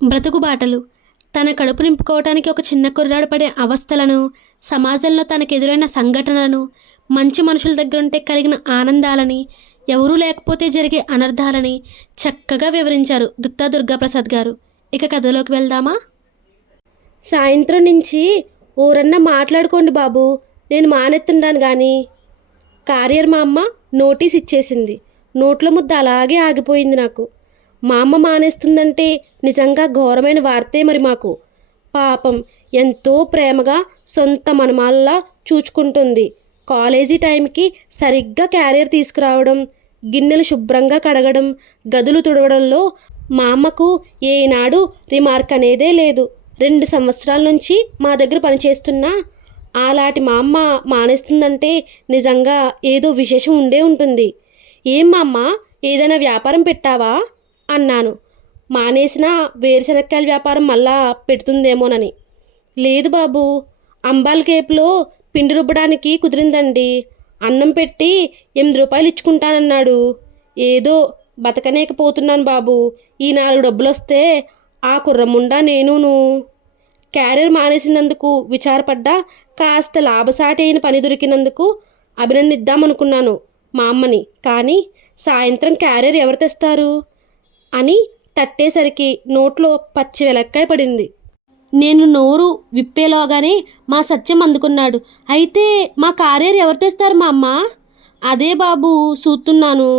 బ్రతుకుబాటలు. తన కడుపు నింపుకోవటానికి ఒక చిన్న కుర్రాడు పడే అవస్థలను, సమాజంలో తనకెదురైన సంఘటనలను, మంచి మనుషుల దగ్గరుంటే కలిగిన ఆనందాలని, ఎవరూ లేకపోతే జరిగే అనర్థాలని చక్కగా వివరించారు దుత్తా దుర్గాప్రసాద్ గారు. ఇక కథలోకి వెళ్దామా? సాయంత్రం నుంచి ఓరన్నా మాట్లాడుకోండి బాబు, నేను మానెత్తుండాను కానీ. కార్యర్ మా అమ్మ నోటీస్ ఇచ్చేసింది. నోట్ల ముద్ద అలాగే ఆగిపోయింది నాకు. మా అమ్మ మానేస్తుందంటే నిజంగా ఘోరమైన వార్తే మరి మాకు. పాపం ఎంతో ప్రేమగా సొంత మనమాల్లా చూచుకుంటుంది. కాలేజీ టైంకి సరిగ్గా క్యారియర్ తీసుకురావడం, గిన్నెలు శుభ్రంగా కడగడం, గదులు తుడవడంలో మా అమ్మకు ఏనాడు రిమార్క్ అనేదే లేదు. 2 సంవత్సరాల నుంచి మా దగ్గర పనిచేస్తున్నా అలాంటి మా అమ్మ మానేస్తుందంటే నిజంగా ఏదో విశేషం ఉండే ఉంటుంది. ఏం మా అమ్మ, ఏదైనా వ్యాపారం పెట్టావా అన్నాను. మానేసిన వేరుశనక్కాయల వ్యాపారం మళ్ళా పెడుతుందేమోనని. లేదు బాబు, అంబాల్ కేపులో పిండి రుబ్బడానికి కుదిరిందండి. అన్నం పెట్టి 8 రూపాయలు ఇచ్చుకుంటానన్నాడు. ఏదో బతకనేకపోతున్నాను బాబు. ఈ 4 డబ్బులు వస్తే ఆ కుర్రముండా నేనును. క్యారియర్ మానేసినందుకు విచారపడ్డా కాస్త లాభసాటి అయిన పని దొరికినందుకు అభినందిద్దామనుకున్నాను మా అమ్మని. కానీ సాయంత్రం క్యారియర్ ఎవరు తెస్తారు అని తట్టేసరికి నోట్లో పచ్చి వెలక్కాయ పడింది. నేను నోరు విప్పేలోగానే మా సత్యం అందుకున్నాడు. అయితే మా క్యారియర్ ఎవరు తెస్తారు మా అమ్మ? అదే బాబు చూస్తున్నాను.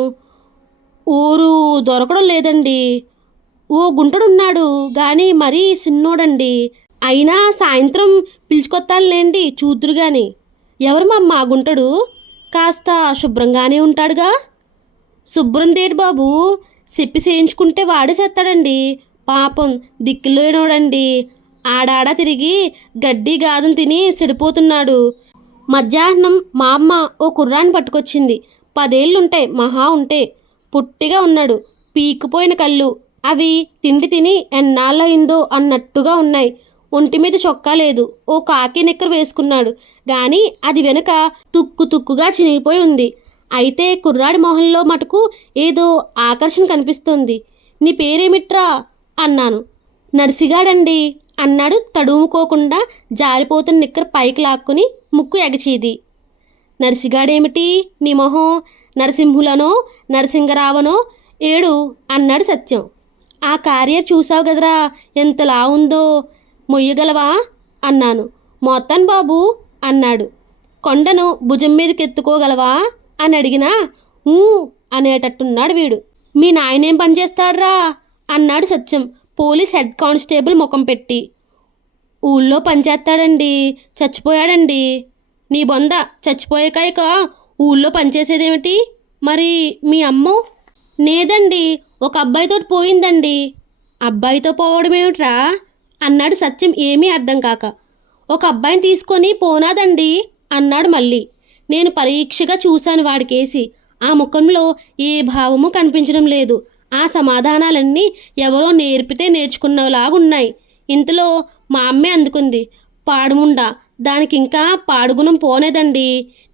ఊరు దొరకడం లేదండి. ఓ గుంటడున్నాడు కానీ మరీ సిన్నోడండి. అయినా సాయంత్రం పిలుచుకొత్తానులేండి, చూద్దురు కానీ. ఎవరు మా అమ్మ ఆ గుంటడు? కాస్త శుభ్రంగానే ఉంటాడుగా. శుభ్రం దేటి బాబు, చెప్పి చేయించుకుంటే వాడే చేస్తాడండి. పాపం దిక్కులేనోడండి. ఆడాడ తిరిగి గడ్డి గాదం తిని చెడిపోతున్నాడు. మధ్యాహ్నం మా అమ్మ ఓ కుర్రాన్ని పట్టుకొచ్చింది. 10 ఏళ్ళుంటాయి మహా ఉంటే. పుట్టిగా ఉన్నాడు. పీక్కుపోయిన కళ్ళు. అవి తిండి తిని ఎన్నాళ్ళయిందో అన్నట్టుగా ఉన్నాయి. ఒంటి మీద చొక్కా లేదు. ఓ కాకి నిక్కర వేసుకున్నాడు కానీ అది వెనుక తుక్కు తుక్కుగా చినిగిపోయి ఉంది. అయితే కుర్రాడి మొహంలో మటుకు ఏదో ఆకర్షణ కనిపిస్తోంది. నీ పేరేమిట్రా అన్నాను. నర్సిగాడండి అన్నాడు తడుముకోకుండా జారిపోతున్న నిక్కర పైకి లాక్కుని ముక్కు ఎగచీది. నర్సిగాడేమిటి నీ మొహం? నరసింహులనో నరసింగరావనో ఏడు అన్నాడు సత్యం. ఆ క్యారియర్ చూసావు కదరా ఎంతలా ఉందో, మొయ్యగలవా అన్నాను. మోత్తాను బాబు అన్నాడు. కొండను భుజం మీదకి ఎత్తుకోగలవా అని అడిగినా ఊ అనేటట్టున్నాడు వీడు. మీ నాయనేం పనిచేస్తాడ్రా అన్నాడు సత్యం పోలీస్ హెడ్ కానిస్టేబుల్ ముఖం పెట్టి. ఊళ్ళో పనిచేస్తాడండి, చచ్చిపోయాడండి. నీ బొంద, చచ్చిపోయాక ఊళ్ళో పనిచేసేదేమిటి? మరి మీ అమ్మో? లేదండి, ఒక అబ్బాయితో పోయిందండి. అబ్బాయితో పోవడం ఏమిట్రా అన్నాడు సత్యం ఏమీ అర్థం కాక. ఒక అబ్బాయిని తీసుకొని పోనాదండి అన్నాడు మళ్ళీ. నేను పరీక్షగా చూశాను వాడికేసి. ఆ ముఖంలో ఏ భావము కనిపించడం లేదు. ఆ సమాధానాలన్నీ ఎవరో నేర్పితే నేర్చుకున్నలాగున్నాయి. ఇంతలో మా అమ్మే అందుకుంది. పాడుముండా, దానికి ఇంకా పాడుగుణం పోనేదండి.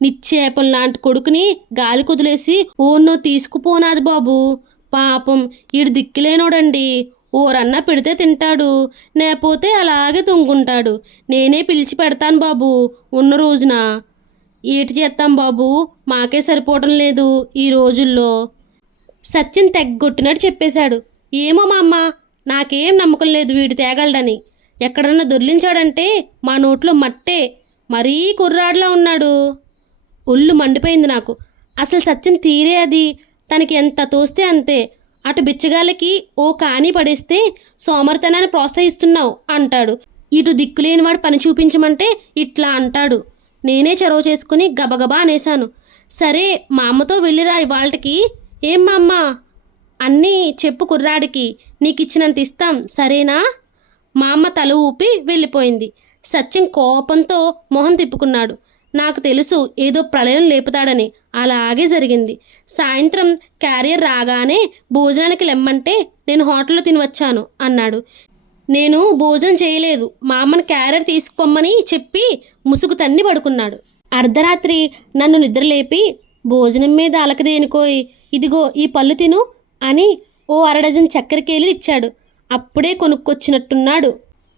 నిచ్చేపం లాంటి కొడుకుని గాలి కుదిలేసి ఓన్నో తీసుకుపోనాది బాబు. పాపం ఈడు దిక్కులేనోడండి. ఓరన్నా పెడితే తింటాడు, లేకపోతే అలాగే తొంగుంటాడు. నేనే పిలిచి పెడతాను బాబు ఉన్న రోజున. ఏటి చేస్తాం బాబు, మాకే సరిపోవటం లేదు ఈ రోజుల్లో. సత్యం తెగ్గొట్టినట్టు చెప్పేశాడు. ఏమో మా అమ్మ, నాకేం నమ్మకం లేదు వీడు తేగలడని. ఎక్కడన్నా దొర్లించాడంటే మా నోట్లో మట్టే. మరీ కుర్రాడిలా ఉన్నాడు. ఒళ్ళు మండిపోయింది నాకు. అసలు సత్యం తీరే అది. తనకి ఎంత తోస్తే అంతే. అటు బిచ్చగాళ్ళకి ఓ కాని పడేస్తే సోమరితనాన్ని ప్రోత్సహిస్తున్నావు అంటాడు. ఇటు దిక్కులేనివాడు పని చూపించమంటే ఇట్లా అంటాడు. నేనే చొరవ చేసుకుని గబగబా అనేశాను. సరే మా అమ్మతో వెళ్ళిరా ఇవాళకి. ఏం మా అమ్మ? అన్నీ చెప్పు కుర్రాడికి, నీకు ఇచ్చినంత ఇస్తాం సరేనా? మా అమ్మ తల ఊపి వెళ్ళిపోయింది. సత్యం కోపంతో మొహం తిప్పుకున్నాడు. నాకు తెలుసు ఏదో ప్రళయం లేపుతాడని. అలాగే జరిగింది. సాయంత్రం క్యారియర్ రాగానే భోజనానికి లెమ్మంటే నేను హోటల్లో తినవచ్చాను అన్నాడు. నేను భోజనం చేయలేదు, మా అమ్మని క్యారియర్ తీసుకుపోమ్మని చెప్పి ముసుగు తన్ని పడుకున్నాడు. అర్ధరాత్రి నన్ను నిద్రలేపి భోజనం మీద అలకదేనుకోయ్, ఇదిగో ఈ పళ్ళు తిను అని ఓ 1/2 డజన్ చక్కెరకేళీలు ఇచ్చాడు. అప్పుడే కొనుక్కొచ్చినట్టున్నాడు.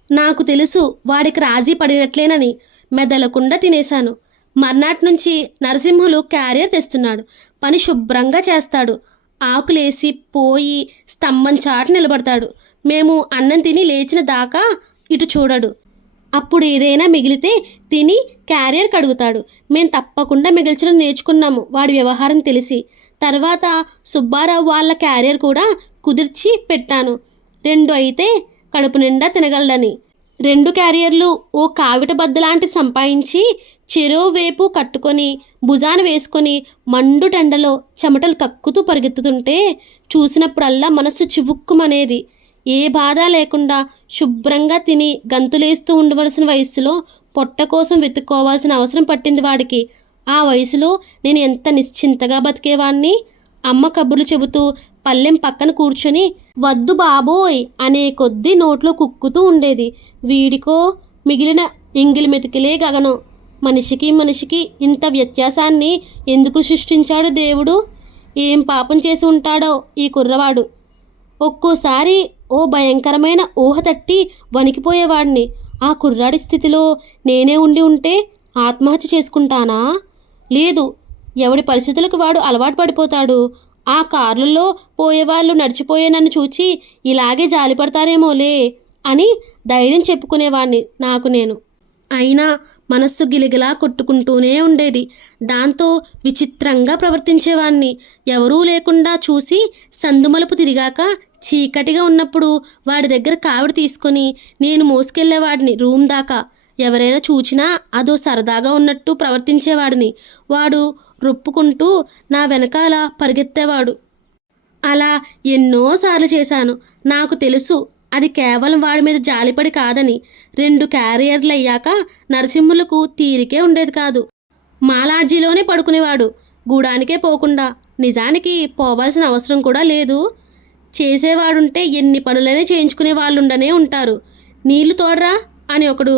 నాకు తెలుసు వాడికి రాజీ పడినట్లేనని. మెదలకుండా తినేశాను. మర్నాటి నుంచి నరసింహులు క్యారియర్ తెస్తున్నాడు. పని శుభ్రంగా చేస్తాడు. ఆకులేసి పోయి స్తంభం చాటు నిలబడతాడు. మేము అన్నం తిని లేచిన దాకా ఇటు చూడడు. అప్పుడు ఏదైనా మిగిలితే తిని క్యారియర్ కడుగుతాడు. మేం తప్పకుండా మిగిల్చడం నేర్చుకున్నాము వాడి వ్యవహారం తెలిసి. తర్వాత సుబ్బారావు వాళ్ళ క్యారియర్ కూడా కుదిర్చి పెట్టాను. 2 అయితే కడుపు నిండా తినగలడని. 2 క్యారియర్లు ఓ కావిట బద్దలాంటి సంపాదించి చెరో వేపు కట్టుకొని భుజాన వేసుకొని మండుటెండలో చెమటలు కక్కుతూ పరిగెత్తుతుంటే చూసినప్పుడల్లా మనస్సు చివుక్కుమనేది. ఏ బాధ లేకుండా శుభ్రంగా తిని గంతులేస్తూ ఉండవలసిన వయస్సులో పొట్ట కోసం వెతుక్కోవాల్సిన అవసరం పట్టింది వాడికి. ఆ వయసులో నేను ఎంత నిశ్చింతగా బతికేవాణ్ణి. అమ్మ కబుర్లు చెబుతూ పల్లెం పక్కన కూర్చొని వద్దు బాబోయ్ అనే కొద్దీ నోట్లో కుక్కుతూ ఉండేది. వీడికో మిగిలిన ఎంగిలి మెతికిలే గగనం. మనిషికి ఇంత వ్యత్యాసాన్ని ఎందుకు సృష్టించాడు దేవుడు? ఏం పాపం చేసి ఉంటాడో ఈ కుర్రవాడు. ఒక్కోసారి ఓ భయంకరమైన ఊహ తట్టి వణికిపోయేవాడిని. ఆ కుర్రాడి స్థితిలో నేనే ఉంటే ఆత్మహత్య చేసుకుంటానా? లేదు, ఎవడి పరిస్థితులకు వాడు అలవాటు పడిపోతాడు. ఆ కార్లలో పోయేవాళ్ళు నడిచిపోయే నన్ను చూచి ఇలాగే జాలిపడతారేమోలే అని ధైర్యం చెప్పుకునేవాణ్ణి నాకు నేను. అయినా మనస్సు గిలిగిలా కొట్టుకుంటూనే ఉండేది. దాంతో విచిత్రంగా ప్రవర్తించేవాణ్ణి. ఎవరూ లేకుండా చూసి సందుమలుపు తిరిగాక చీకటిగా ఉన్నప్పుడు వాడి దగ్గర కావిడి తీసుకొని నేను మోసుకెళ్లేవాడిని రూమ్ దాకా. ఎవరైనా చూచినా అదో సరదాగా ఉన్నట్టు ప్రవర్తించేవాడిని. వాడు రొప్పుకుంటూ నా వెనకాల పరిగెత్తేవాడు. అలా ఎన్నోసార్లు చేశాను. నాకు తెలుసు అది కేవలం వాడి మీద జాలిపడి కాదని. 2 క్యారియర్లు అయ్యాక నరసింహులకు తీరికే ఉండేది కాదు. మాలాడ్జీలోనే పడుకునేవాడు, గూడానికే పోకుండా. నిజానికి పోవాల్సిన అవసరం కూడా లేదు. చేసేవాడుంటే ఎన్ని పనులైనా చేయించుకునే వాళ్ళుండనే ఉంటారు. నీళ్లు తోడరా అని ఒకడు,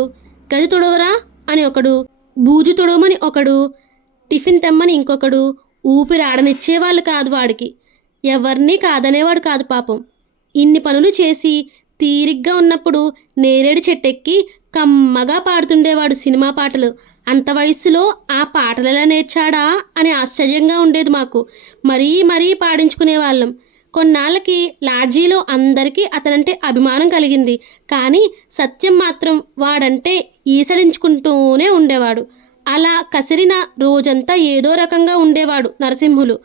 గది తొడవరా అని ఒకడు, బూజు తొడవమని ఒకడు, టిఫిన్ తెమ్మని ఇంకొకడు. ఊపిరి ఆడనిచ్చేవాళ్ళు కాదు వాడికి. ఎవరినీ కాదనేవాడు కాదు పాపం. ఇన్ని పనులు చేసి తీరిగ్గా ఉన్నప్పుడు నేరేడు చెట్టెక్కి కమ్మగా పాడుతుండేవాడు సినిమా పాటలు. అంత వయస్సులో ఆ పాటలెలా నేర్చాడా అని ఆశ్చర్యంగా ఉండేది మాకు. మరీ పాడించుకునేవాళ్ళం. కొన్నాళ్ళకి లాడ్జీలో అందరికీ అతనంటే అభిమానం కలిగింది. కానీ సత్యం మాత్రం వాడంటే ఈసడించుకుంటూనే ఉండేవాడు. అలా కసిరిన రోజంతా ఏదో రకంగా ఉండేవాడు నరసింహులు.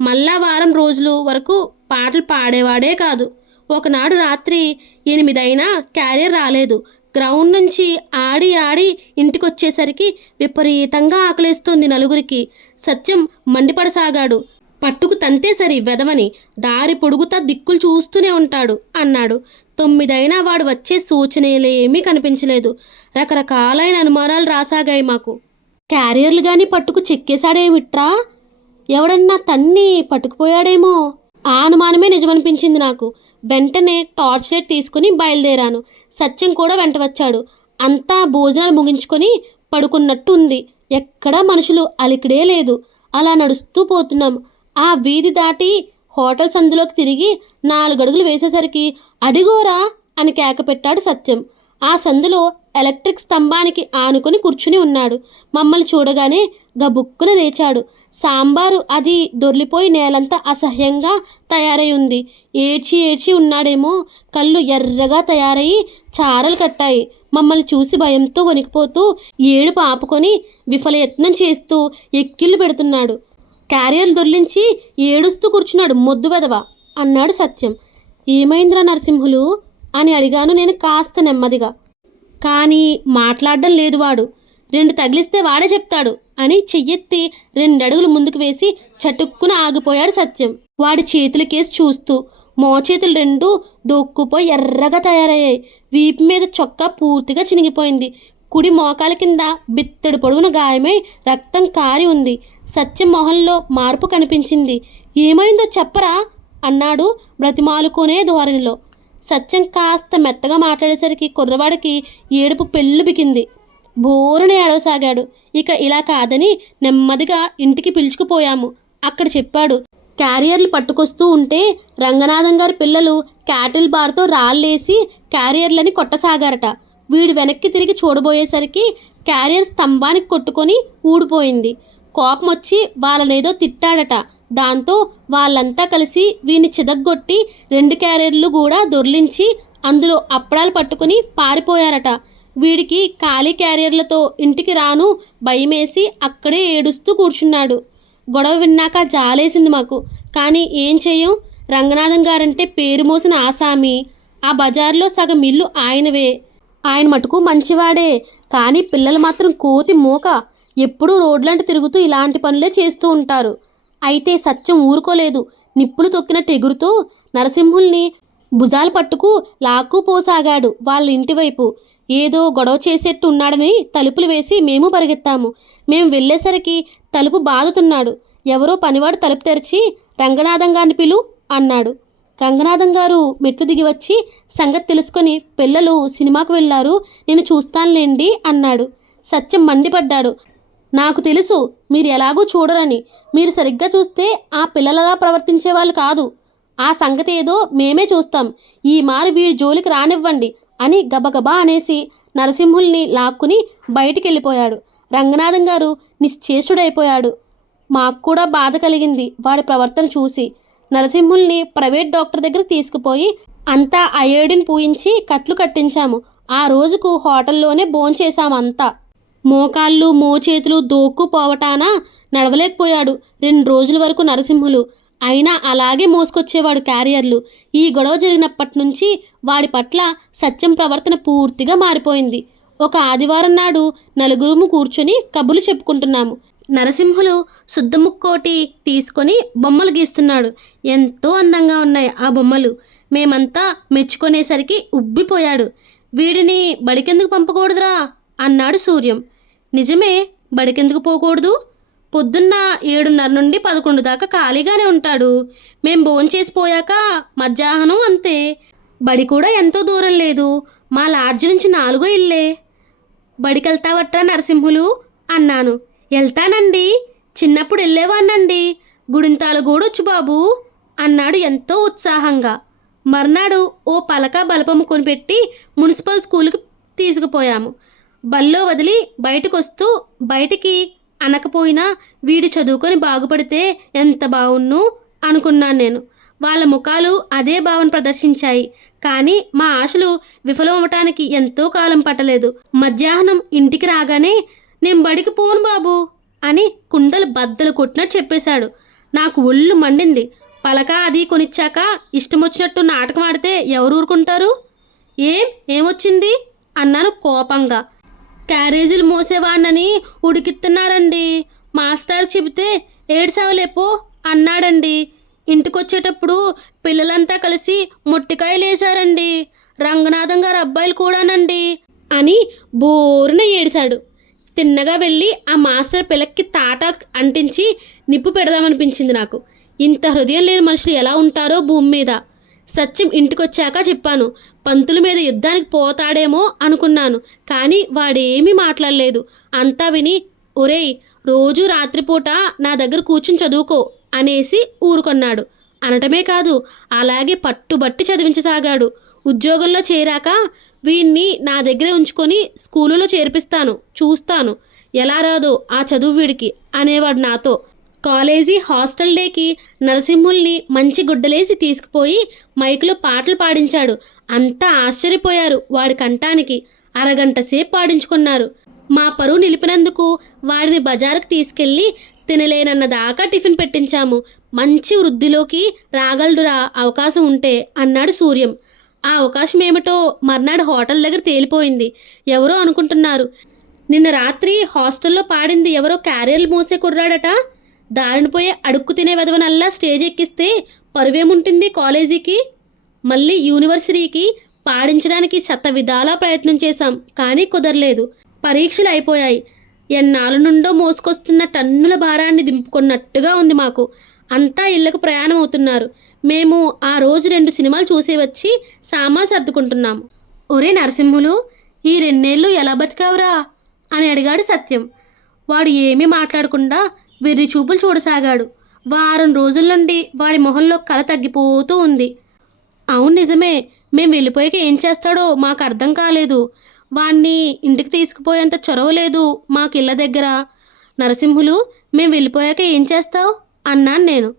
మళ్ళా వారం రోజులు వరకు పాటలు పాడేవాడే కాదు. ఒకనాడు రాత్రి 8 అయినా క్యారియర్ రాలేదు. గ్రౌండ్ నుంచి ఆడి ఇంటికొచ్చేసరికి విపరీతంగా ఆకలేస్తోంది నలుగురికి. సత్యం మండిపడసాగాడు. పట్టుకు తంతే సరి వెదవని, దారి పొడుగుతా దిక్కులు చూస్తూనే ఉంటాడు అన్నాడు. 9 అయినా వాడు వచ్చే సూచనలేమీ కనిపించలేదు. రకరకాలైన అనుమానాలు రాసాగాయి మాకు. క్యారియర్లు కానీ పట్టుకు చెక్కేశాడేమిట్రా? ఎవడన్నా తన్ని పట్టుకుపోయాడేమో? ఆ అనుమానమే నిజమనిపించింది నాకు. వెంటనే టార్చ్ లైట్ తీసుకుని బయలుదేరాను. సత్యం కూడా వెంట వచ్చాడు. అంతా భోజనాలు ముగించుకొని పడుకున్నట్టు ఉంది. ఎక్కడా మనుషులు అలికిడే లేదు. అలా నడుస్తూ పోతున్నాం. ఆ వీధి దాటి హోటల్ సందులోకి తిరిగి 4 అడుగులు వేసేసరికి అడిగోరా అని కేక పెట్టాడు సత్యం. ఆ సందులో ఎలక్ట్రిక్ స్తంభానికి ఆనుకొని కూర్చుని ఉన్నాడు. మమ్మల్ని చూడగానే గబుక్కున లేచాడు. సాంబారు అది దొర్లిపోయి నేలంతా అసహ్యంగా తయారై ఉంది. ఏడ్చి ఉన్నాడేమో. కళ్ళు ఎర్రగా తయారయి చారలు కట్టాయి. మమ్మల్ని చూసి భయంతో వణికిపోతూ ఏడుపు ఆపుకొని విఫలయత్నం చేస్తూ ఎక్కిళ్ళు పెడుతున్నాడు. క్యారియర్లు దొర్లించి ఏడుస్తూ కూర్చున్నాడు మొద్దు వెదవ అన్నాడు సత్యం. ఏమైందిరా నరసింహులు అని అడిగాను నేను కాస్త నెమ్మదిగా. కానీ మాట్లాడడం లేదు వాడు. 2 తగిలిస్తే వాడే చెప్తాడు అని చెయ్యెత్తి 2 అడుగులు ముందుకు వేసి చటుక్కున ఆగిపోయాడు సత్యం. వాడి చేతులకేసి చూస్తూ. మోచేతులు 2 దొక్కుపోయి ఎర్రగా తయారయ్యాయి. వీపు మీద చొక్కా పూర్తిగా చినిగిపోయింది. కుడి మోకాల కింద బిత్తడి పొడవున గాయమై రక్తం కారి ఉంది. సత్యం మొహంలో మార్పు కనిపించింది. ఏమైందో చెప్పరా అన్నాడు బ్రతిమాలుకునే ధోరణిలో. సత్యం కాస్త మెత్తగా మాట్లాడేసరికి కుర్రవాడికి ఏడుపు పెళ్ళు బికింది. బోరుని ఏడవసాగాడు. ఇక ఇలా కాదని నెమ్మదిగా ఇంటికి పిలుచుకుపోయాము. అక్కడ చెప్పాడు, క్యారియర్లు పట్టుకొస్తూ ఉంటే రంగనాథం గారి పిల్లలు క్యాటిల్ బార్తో రాళ్ళేసి క్యారియర్లని కొట్టసాగారట. వీడు వెనక్కి తిరిగి చూడబోయేసరికి క్యారియర్ స్తంభానికి కొట్టుకొని ఊడిపోయింది. కోపం వచ్చి వాళ్ళనేదో తిట్టాడట. దాంతో వాళ్ళంతా కలిసి వీడిని చితగ్గొట్టి 2 క్యారియర్లు కూడా దొర్లించి అందులో అప్పడాలు పట్టుకుని పారిపోయారట. వీడికి ఖాళీ క్యారియర్లతో ఇంటికి రాను భయమేసి అక్కడే ఏడుస్తూ కూర్చున్నాడు. గొడవ విన్నాక జాలేసింది మాకు. కానీ ఏం చెయ్యం, రంగనాథం గారంటే పేరు మోసిన ఆసామి. ఆ బజార్లో సగం ఇల్లు ఆయనవే. ఆయన మటుకు మంచివాడే, కానీ పిల్లలు మాత్రం కోతి మూక. ఎప్పుడూ రోడ్లంట తిరుగుతూ ఇలాంటి పనులే చేస్తూ ఉంటారు. అయితే సత్యం ఊరుకోలేదు. నిప్పులు తొక్కినట్టు ఎగురుతూ నరసింహుల్ని భుజాలు పట్టుకు లాక్కుపోసాగాడు వాళ్ళ ఇంటివైపు. ఏదో గొడవ చేసేట్టు ఉన్నాడని తలుపులు వేసి మేము పరిగెత్తాము. మేము వెళ్ళేసరికి తలుపు బాదుతున్నాడు. ఎవరో పనివాడు తలుపు తెరిచి రంగనాథం గారిని పిలు అన్నాడు. రంగనాథం గారు మెట్లు దిగి వచ్చి సంగతి తెలుసుకొని పిల్లలు సినిమాకు వెళ్ళారు, నేను చూస్తానులేండి అన్నాడు. సత్యం మండిపడ్డాడు. నాకు తెలుసు మీరు ఎలాగూ చూడరని. మీరు సరిగ్గా చూస్తే ఆ పిల్లలలా ప్రవర్తించేవాళ్ళు కాదు. ఆ సంగతి ఏదో మేమే చూస్తాం. ఈ మారు వీడి జోలికి రానివ్వండి అని గబగబా అనేసి నరసింహుల్ని లాక్కుని బయటికి వెళ్ళిపోయాడు. రంగనాథం గారు నిశ్చేష్టుడైపోయాడు. మాకు కూడా బాధ కలిగింది వాడి ప్రవర్తన చూసి. నరసింహుల్ని ప్రైవేట్ డాక్టర్ దగ్గరికి తీసుకుపోయి అంతా అయోడిన్ పూయించి కట్లు కట్టించాము. ఆ రోజుకు హోటల్లోనే భోంచేశాము అంతా. మోకాళ్ళు మోచేతులు దోక్కుపోవటాన నడవలేకపోయాడు 2 రోజుల వరకు నరసింహులు. అయినా అలాగే మోసుకొచ్చేవాడు క్యారియర్లు. ఈ గొడవ జరిగినప్పటి నుంచి వాడి పట్ల సత్యం ప్రవర్తన పూర్తిగా మారిపోయింది. ఒక ఆదివారం నాడు నలుగురుము కూర్చొని కబుర్లు చెప్పుకుంటున్నాము. నరసింహులు శుద్ధముక్కోటి తీసుకొని బొమ్మలు గీస్తున్నాడు. ఎంతో అందంగా ఉన్నాయి ఆ బొమ్మలు. మేమంతా మెచ్చుకునేసరికి ఉబ్బిపోయాడు. వీడిని బడికెందుకు పంపకూడదురా అన్నాడు సూర్యం. నిజమే, బడికెందుకు పోకూడదు? పొద్దున్న 7:30 నుండి 11 దాకా ఖాళీగానే ఉంటాడు. మేం భోంచేసిపోయాక మధ్యాహ్నం అంతే. బడి కూడా ఎంతో దూరం లేదు. మా లాడ్జి నుంచి 4వ ఇల్లే. బడికెళ్తావట్రా నరసింహులు అన్నాను. వెళ్తానండి, చిన్నప్పుడు వెళ్ళేవాన్నండి. గుడింతాలు గూడొచ్చు బాబు అన్నాడు ఎంతో ఉత్సాహంగా. మర్నాడు ఓ పలక బలపము కొనిపెట్టి మున్సిపల్ స్కూల్కి తీసుకుపోయాము. బల్లో వదిలి బయటకొస్తూ బయటికి అనకపోయినా వీడు చదువుకొని బాగుపడితే ఎంత బావున్ను అనుకున్నాను నేను. వాళ్ళ ముఖాలు అదే భావన ప్రదర్శించాయి. కానీ మా ఆశలు విఫలం అవ్వటానికి ఎంతో కాలం పట్టలేదు. మధ్యాహ్నం ఇంటికి రాగానే నేను బడికి పోను బాబు అని కుండలు బద్దలు కొట్టినట్టు చెప్పేశాడు. నాకు ఒళ్ళు మండింది. పలక అది కొనిచ్చాక ఇష్టం వచ్చినట్టు నాటకం ఆడితే ఎవరు ఊరుకుంటారు? ఏమొచ్చింది అన్నాను కోపంగా. క్యారేజీలు మోసేవాడినని ఉడికిస్తున్నారండి. మాస్టర్కి చెబితే ఏడ్సావలేపో అన్నాడండి. ఇంటికొచ్చేటప్పుడు పిల్లలంతా కలిసి మొట్టికాయలు వేశారండి. రంగనాథం గారు అబ్బాయిలు కూడానండి అని బోరున ఏడిశాడు. తిన్నగా వెళ్ళి ఆ మాస్టర్ పిల్లకి తాట అంటించి నిప్పు పెడదామనిపించింది నాకు. ఇంత హృదయం లేని మనుషులు ఎలా ఉంటారో భూమి మీద. సత్యం ఇంటికొచ్చాక చెప్పాను. పంతుల మీద యుద్ధానికి పోతాడేమో అనుకున్నాను. కానీ వాడేమీ మాట్లాడలేదు. అంతా విని ఒరేయ్, రోజు రాత్రిపూట నా దగ్గర కూర్చుని చదువుకో అనేసి ఊరుకొన్నాడు. అనటమే కాదు, అలాగే పట్టుబట్టి చదివించసాగాడు. ఉద్యోగంలో చేరాక వీణ్ణి నా దగ్గరే ఉంచుకొని స్కూలులో చేర్పిస్తాను, చూస్తాను ఎలా రాదో ఆ చదువు వీడికి అనేవాడు నాతో. కాలేజీ హాస్టల్ డేకి నరసింహుల్ని మంచి గుడ్డలేసి తీసుకుపోయి మైకులో పాటలు పాడించాడు. అంతా ఆశ్చర్యపోయారు వాడి కంఠానికి. అరగంట సేపు పాడించుకున్నారు. మా పరువు నిలిపినందుకు వాడిని బజారుకు తీసుకెళ్ళి తినలేనన్న దాకా టిఫిన్ పెట్టించాము. మంచి వృద్ధిలోకి రాగలడురా అవకాశం ఉంటే అన్నాడు సూర్యం. ఆ అవకాశం ఏమిటో మర్నాడు హోటల్ దగ్గర తేలిపోయింది. ఎవరో అనుకుంటున్నారు. నిన్న రాత్రి హాస్టల్లో పాడింది ఎవరో క్యారియర్లు మోసే కుర్రాడట. దారిన పోయే అడుక్కు తినే వెధవనల్లా స్టేజ్ ఎక్కిస్తే పరువేముంటుంది కాలేజీకి. మళ్ళీ యూనివర్సిటీకి పాడించడానికి శత విధాలా ప్రయత్నం చేశాం, కానీ కుదరలేదు. పరీక్షలు అయిపోయాయి. ఎన్నాళ్ళ నుండో మోసుకొస్తున్న టన్నుల భారాన్ని దింపుకున్నట్టుగా ఉంది మాకు. అంతా ఇళ్లకు ప్రయాణం అవుతున్నారు. మేము ఆ రోజు 2 సినిమాలు చూసి వచ్చి సామాన్ సర్దుకుంటున్నాము. ఒరే నరసింహులు, ఈ 2 నెలలు ఎలా బతికావురా అని అడిగాడు సత్యం. వాడు ఏమీ మాట్లాడకుండా వెర్రి చూపులు చూడసాగాడు. వారం రోజుల నుండి వాడి మొహంలో కళ తగ్గిపోతూ ఉంది. అవును నిజమే, మేం వెళ్ళిపోయాక ఏం చేస్తాడో మాకు అర్థం కాలేదు. వాణ్ణి ఇంటికి తీసుకుపోయేంత చొరవ లేదు మాకు ఇళ్ళ దగ్గర. నరసింహులు, మేం వెళ్ళిపోయాక ఏం చేస్తావు అన్నాను నేను.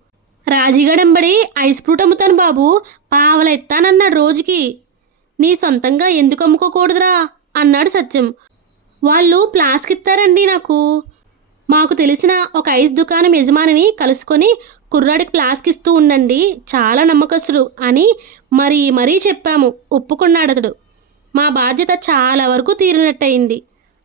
రాజీగడెంబడి ఐస్ ఫ్రూట్ అమ్ముతాను బాబు, పావల ఇస్తానన్నాడు రోజుకి. నీ సొంతంగా ఎందుకు అమ్ముకోకూడదురా అన్నాడు సత్యం. వాళ్ళు ఫ్లాస్క్ ఇస్తారండి నాకు. మాకు తెలిసిన ఒక ఐస్ దుకాణం యజమానిని కలుసుకొని కుర్రాడికి ఫ్లాస్క్ ఇస్తూ ఉండండి, చాలా నమ్మకస్తుడు అని మరీ చెప్పాము. ఒప్పుకున్నాడతడు. మా బాధ్యత చాలా వరకు తీరినట్టయింది.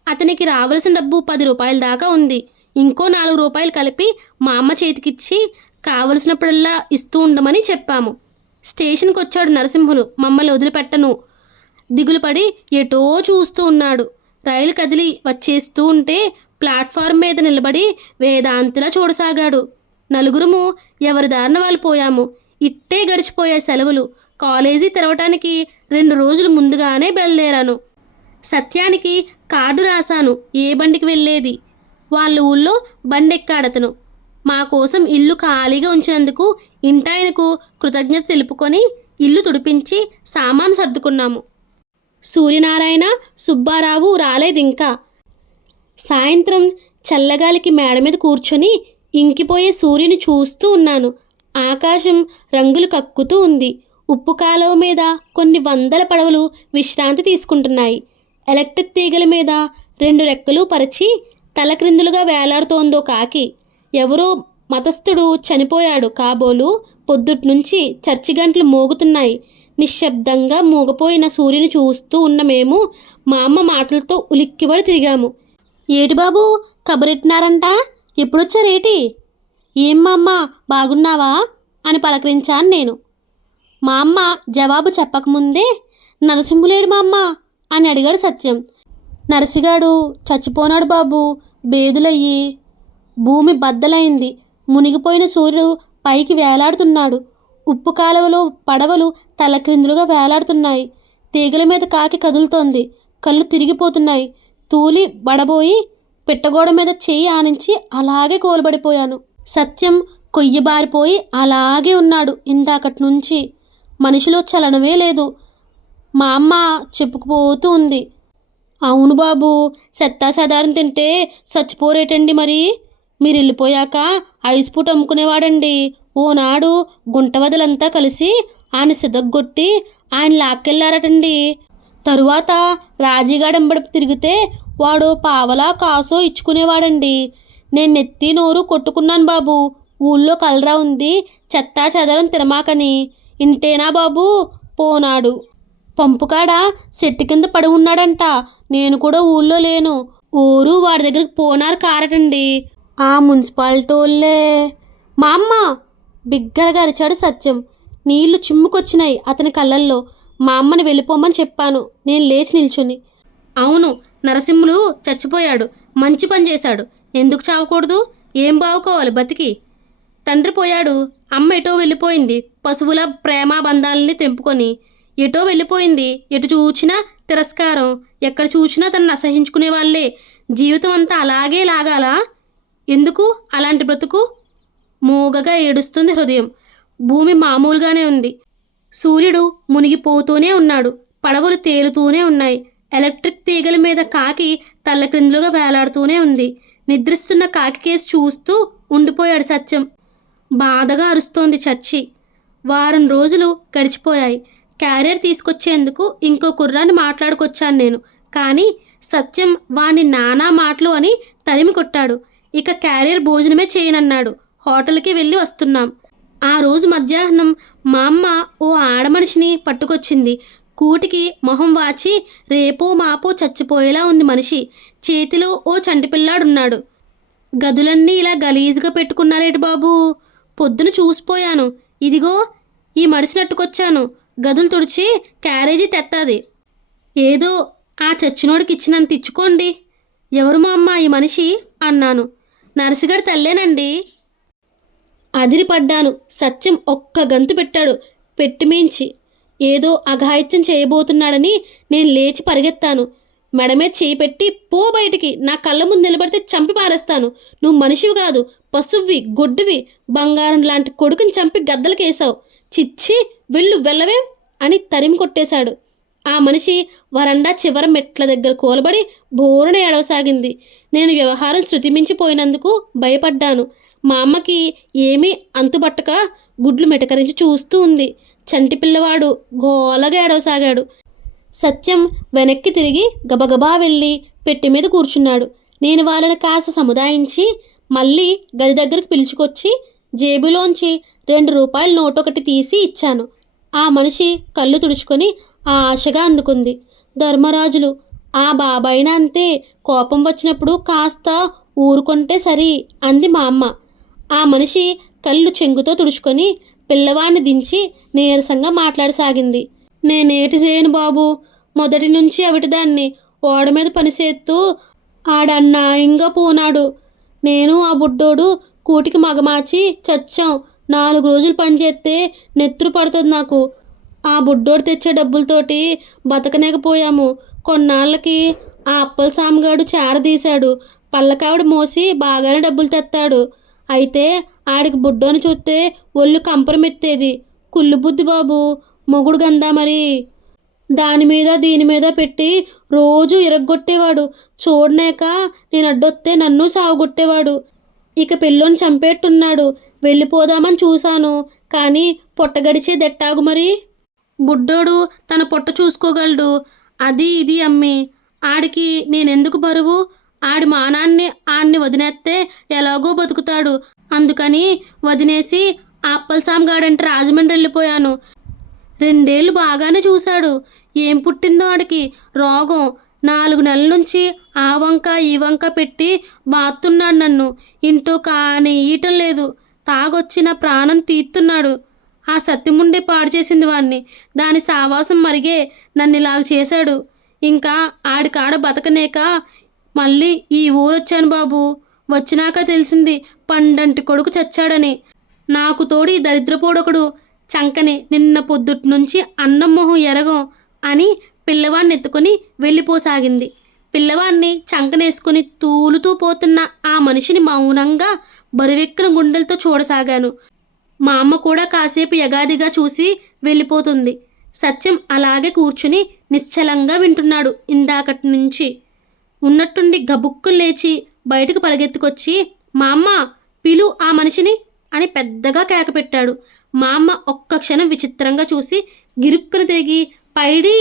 అతనికి రావలసిన డబ్బు 10 రూపాయల దాకా ఉంది. ఇంకో 4 రూపాయలు కలిపి మా అమ్మ చేతికిచ్చి కావలసినప్పుడల్లా ఇస్తూ ఉండమని చెప్పాము. స్టేషన్కి వచ్చాడు నరసింహులు. మమ్మల్ని వదిలిపెట్టను దిగులుపడి ఎటో చూస్తూ ఉన్నాడు. రైలు కదిలి వచ్చేస్తూ ఉంటే ప్లాట్ఫారం మీద నిలబడి వేదాంతిలా చూడసాగాడు. నలుగురము ఎవరి దారిన వాళ్ళు పోయాము. ఇట్టే గడిచిపోయే సెలవులు. కాలేజీ తెరవటానికి 2 రోజులు ముందుగానే బయలుదేరాను. సత్యానికి కార్డు రాశాను ఏ బండికి వెళ్ళేది. వాళ్ళ ఊళ్ళో బండెక్కాడతను. మా కోసం ఇల్లు ఖాళీగా ఉంచినందుకు ఇంటాయనకు కృతజ్ఞత తెలుపుకొని ఇల్లు తుడిపించి సామాను సర్దుకున్నాము. సూర్యనారాయణ, సుబ్బారావు రాలేదింకా. సాయంత్రం చల్లగాలికి మేడ మీద కూర్చొని ఇంకిపోయే సూర్యుని చూస్తూ ఉన్నాను. ఆకాశం రంగులు కక్కుతూ ఉంది. ఉప్పు కాలువ మీద కొన్ని వందల పడవలు విశ్రాంతి తీసుకుంటున్నాయి. ఎలక్ట్రిక్ తీగల మీద 2 రెక్కలు పరిచి తలక్రిందులుగా వేలాడుతోందో కాకి. ఎవరో మతస్థుడు చనిపోయాడు కాబోలు. పొద్దుట్నుంచి చర్చి గంటలు మోగుతున్నాయి. నిశ్శబ్దంగా మూగపోయిన సూర్యుని చూస్తూ ఉన్న మేము మా అమ్మ మాటలతో ఉలిక్కిపడి తిరిగాము. ఏటి బాబు కబురెట్టినారంట, ఎప్పుడొచ్చారేటి? ఏం మా అమ్మ బాగున్నావా అని పలకరించాను నేను. మా అమ్మ జవాబు చెప్పకముందే నరసింహులేడు మా అమ్మ అని అడిగాడు సత్యం. నరసిగాడు చచ్చిపోనాడు బాబు, బేదులయ్యి. భూమి బద్దలైంది. మునిగిపోయిన సూర్యుడు పైకి వేలాడుతున్నాడు. ఉప్పు కాలువలో పడవలు తలక్రిందులుగా వేలాడుతున్నాయి. తీగల మీద కాకి కదులుతోంది. కళ్ళు తిరిగిపోతున్నాయి. తూలి బడబోయి పిట్టగోడ మీద చెయ్యి ఆనించి అలాగే కోలుబడిపోయాను. సత్యం కొయ్యబారిపోయి అలాగే ఉన్నాడు ఇందాకటి నుంచి. మనిషిలో చలనమే లేదు. మా అమ్మ చెప్పుకుపోతూ ఉంది. అవును బాబు, సెత్తాసాధారణ తింటే చచ్చిపోరేటండి మరి. మీరు వెళ్ళిపోయాక ఐస్ పూట అమ్ముకునేవాడండి. ఓనాడు గుంటవదలంతా కలిసి ఆయన సిదగ్గొట్టి ఆయన లాక్కెళ్ళారటండి. తరువాత రాజీగాడెంబడి తిరిగితే వాడు పావలా కాసో ఇచ్చుకునేవాడండి. నేను నెత్తి నోరు కొట్టుకున్నాను బాబు. ఊళ్ళో కలరా ఉంది, చెత్తా చెదరం తినమాకని. ఇంటేనా బాబు? పోనాడు. పంపుకాడ చెట్టు కింద పడి ఉన్నాడంట. నేను కూడా ఊళ్ళో లేను. ఊరు వాడి దగ్గరికి పోనారు కారటండి. ఆ మున్సిపాలిటీ వాళ్ళే. మా అమ్మ బిగ్గరగా అరిచాడు సత్యం. నీళ్లు చిమ్ముకొచ్చినాయి అతని కళ్ళల్లో. మా అమ్మని వెళ్ళిపోమని చెప్పాను నేను లేచి నిల్చుని. అవును, నరసింహులు చచ్చిపోయాడు. మంచి పని చేశాడు. ఎందుకు చావకూడదు? ఏం బావుకోవాలి బతికి? తండ్రి పోయాడు. అమ్మ ఎటో వెళ్ళిపోయింది. పశువుల ప్రేమాబంధాలని తెంపుకొని ఎటో వెళ్ళిపోయింది. ఎటు చూచినా తిరస్కారం. ఎక్కడ చూచినా తనను అసహించుకునే వాళ్ళే. జీవితం అంతా అలాగే లాగాలా? ఎందుకు అలాంటి బ్రతుకు? మూగగా ఏడుస్తుంది హృదయం. భూమి మామూలుగానే ఉంది. సూర్యుడు మునిగిపోతూనే ఉన్నాడు. పడవలు తేలుతూనే ఉన్నాయి. ఎలక్ట్రిక్ తీగల మీద కాకి తల్లక్రిందులుగా వేలాడుతూనే ఉంది. నిద్రిస్తున్న కాకి కేసు చూస్తూ ఉండిపోయాడు సత్యం. బాధగా అరుస్తోంది చర్చి. వారం రోజులు గడిచిపోయాయి. క్యారియర్ తీసుకొచ్చేందుకు ఇంకో కుర్రాన్ని మాట్లాడుకొచ్చాను నేను. కానీ సత్యం వాణ్ణి నానా మాటలు అని తరిమి కొట్టాడు. ఇక క్యారియర్ భోజనమే చేయనన్నాడు. హోటల్కి వెళ్ళి వస్తున్నాం. ఆ రోజు మధ్యాహ్నం మా అమ్మ ఓ ఆడమనిషిని పట్టుకొచ్చింది. కూటికి మొహం వాచి రేపో మాపో చచ్చిపోయేలా ఉంది మనిషి. చేతిలో ఓ చంటిపిల్లాడున్నాడు. గదులన్నీ ఇలా గలీజుగా పెట్టుకున్నారేటి బాబు? పొద్దున చూసిపోయాను. ఇదిగో ఈ మడిసినట్టుకొచ్చాను. గదులు తుడిచి క్యారేజీ తెత్తాది. ఏదో ఆ చచ్చినోడికి ఇచ్చినంత ఇచ్చుకోండి. ఎవరు మా అమ్మ ఈ మనిషి అన్నాను. నర్సిగాడి తల్లేనండి. అదిరిపడ్డాను. సత్యం ఒక్క గంతు పెట్టాడు పెట్టిమీంచి. ఏదో అఘాయిత్యం చేయబోతున్నాడని నేను లేచి పరిగెత్తాను. మెడమే చేయి పెట్టి పో బయటికి, నా కళ్ళ ముందు నిలబడితే చంపి పారేస్తాను. నువ్వు మనిషివి కాదు, పశువువి, గొడ్డువి. బంగారం లాంటి కొడుకుని చంపి గద్దలకేసావు. చిచ్చి, వెళ్ళవే అని తరిమి కొట్టేశాడు. ఆ మనిషి వరండా చివర మెట్ల దగ్గర కూలబడి బోరున ఏడవసాగింది. నేను వ్యవహారం శృతిమించిపోయినందుకు భయపడ్డాను. మా అమ్మకి ఏమీ అంతుబట్టక గుడ్లు మెటకరించి చూస్తూ ఉంది. చంటి పిల్లవాడు గోలగా ఏడవసాగాడు. సత్యం వెనక్కి తిరిగి గబగబా వెళ్ళి పెట్టి మీద కూర్చున్నాడు. నేను వాళ్ళని కాస్త సముదాయించి మళ్ళీ గది దగ్గరకు పిలుచుకొచ్చి జేబులోంచి 2 రూపాయల నోటు ఒకటి తీసి ఇచ్చాను. ఆ మనిషి కళ్ళు తుడుచుకొని ఆశగా అందుకుంది. ధర్మరాజులు ఆ బాబాయిన అంతే, కోపం వచ్చినప్పుడు కాస్త ఊరుకుంటే సరి అంది మా అమ్మ. ఆ మనిషి కళ్ళు చెంగుతో తుడుచుకొని పిల్లవాడిని దించి నీరసంగా మాట్లాడసాగింది. నేనేటి చేయను బాబు, మొదటి నుంచి అవిటిదాన్ని ఓడ మీద పనిచేస్తూ ఆడన్నాయంగా పోనాడు. నేను ఆ బుడ్డోడు కూటికి మగమాచి చచ్చాం. 4 రోజులు పనిచేస్తే నెత్తురు పడుతుంది నాకు. ఆ బుడ్డోడు తెచ్చే డబ్బులతోటి బతకలేకపోయాము. కొన్నాళ్ళకి ఆ అప్పల సామిగాడు చేరదీశాడు. పల్లకావిడ మోసి బాగానే డబ్బులు తెస్తాడు. అయితే ఆడికి బుడ్డోని చూస్తే ఒళ్ళు కంపరమెత్తేది. కుళ్ళు బుద్ధి బాబు, మొగుడు గందా మరి. దాని మీద దీని మీద పెట్టి రోజు ఇరగ్గొట్టేవాడు. చూడలేక నేను అడ్డొస్తే నన్ను సావగొట్టేవాడు. ఇక పిల్లోని చంపేట్టున్నాడు. వెళ్ళిపోదామని చూశాను, కానీ పొట్టగడిచే దెట్టాగు మరి. బుడ్డోడు తన పొట్ట చూసుకోగలడు. అది ఇది అమ్మి ఆడికి నేనెందుకు బరువు? ఆడి మానాన్ని ఆడిని వదినేస్తే ఎలాగో బతుకుతాడు. అందుకని వదినేసి అప్పలసామిగాడంటే రాజమండ్రి వెళ్ళిపోయాను. 2 ఏళ్ళు బాగానే చూశాడు. ఏం పుట్టిందో ఆడికి రోగం. 4 నెలల నుంచి ఆ వంక ఈ వంక పెట్టి బాతున్నాడు నన్ను. ఇంటూ కానీ ఈయటం లేదు. తాగొచ్చిన ప్రాణం తీస్తున్నాడు. ఆ సత్యముండే పాడు చేసింది వాడిని. దాని సావాసం మరిగే నన్ను ఇలాగ చేశాడు. ఇంకా ఆడికాడ బతకనేక మళ్ళీ ఈ ఊరొచ్చాను బాబు. వచ్చినాక తెలిసింది పండంటి కొడుకు చచ్చాడని. నాకు తోడి దరిద్రపోడొకడు చంకని నిన్న పొద్దుటి నుంచి అన్నం మొహం ఎరగం అని పిల్లవాడిని ఎత్తుకొని వెళ్ళిపోసాగింది. పిల్లవాడిని చంకనేసుకుని తూలుతూ పోతున్న ఆ మనిషిని మౌనంగా బరువెక్కిన గుండెలతో చూడసాగాను. మా అమ్మ కూడా కాసేపు యగాదిగా చూసి వెళ్ళిపోతుంది. సత్యం అలాగే కూర్చుని నిశ్చలంగా వింటున్నాడు. ఇందాకటి నుంచి ఉన్నట్టుండి గబుక్కులు లేచి బయటకు పరిగెత్తుకొచ్చి, మా అమ్మ పిలు ఆ మనిషిని అని పెద్దగా కేకపెట్టాడు. మా అమ్మ ఒక్క క్షణం విచిత్రంగా చూసి గిరుక్కును తిరిగి పైడి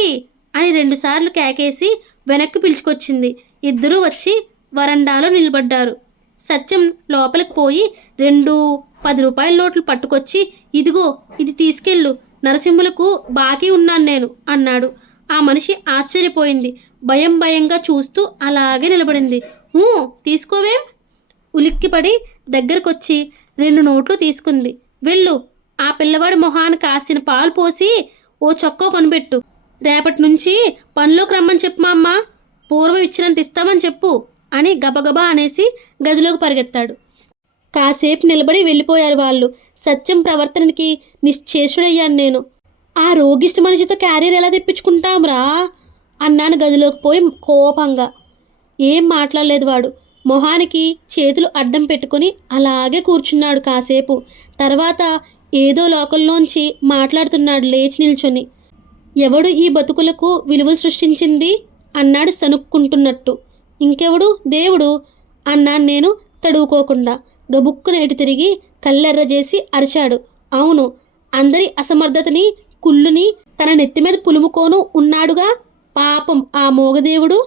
అని 2 సార్లు కేకేసి వెనక్కి పిలుచుకొచ్చింది. ఇద్దరూ వచ్చి వరండాలో నిలబడ్డారు. సత్యం లోపలికి పోయి 2 10 రూపాయల నోట్లు పట్టుకొచ్చి, ఇదిగో ఇది తీసుకెళ్ళు, నరసింహులకు బాకీ ఉన్నాను నేను అన్నాడు. ఆ మనిషి ఆశ్చర్యపోయింది. భయంగా చూస్తూ అలాగే నిలబడింది. తీసుకోవేం? ఉలిక్కిపడి దగ్గరకొచ్చి 2 నోట్లు తీసుకుంది. వెళ్ళు, ఆ పిల్లవాడి మొహాన్ని కాసిన పాలు పోసి ఓ చొక్కా కొనిపెట్టు. రేపటి నుంచి పనిలోకి రమ్మని చెప్పు మా అమ్మ. పూర్వం ఇచ్చినంత ఇస్తామని చెప్పు అని గబగబా అనేసి గదిలోకి పరిగెత్తాడు. కాసేపు నిలబడి వెళ్ళిపోయారు వాళ్ళు. సత్యం ప్రవర్తనకి నిశ్చేషుడయ్యాను నేను. ఆ రోగిష్టి మనిషితో క్యారియర్ ఎలా తెప్పించుకుంటాంరా అన్నాను గదిలోకి పోయి కోపంగా. ఏం మాట్లాడలేదు వాడు. మొహానికి చేతులు అడ్డం పెట్టుకుని అలాగే కూర్చున్నాడు కాసేపు. తర్వాత ఏదో లోకంలోంచి మాట్లాడుతున్నాడు లేచి నిల్చొని. ఎవడు ఈ బతుకులకు విలువ సృష్టించింది అన్నాడు సనుక్కుంటున్నట్టు. ఇంకెవడు? దేవుడు అన్నాను నేను తడువుకోకుండా. గబుక్కున ఎటు తిరిగి కళ్ళెర్రజేసి అరిచాడు. అవును, అందరి అసమర్థతని కుళ్ళుని తన నెత్తి మీద పులుముకోను ఉన్నాడుగా పాపం ఆ మోగదేవుడు.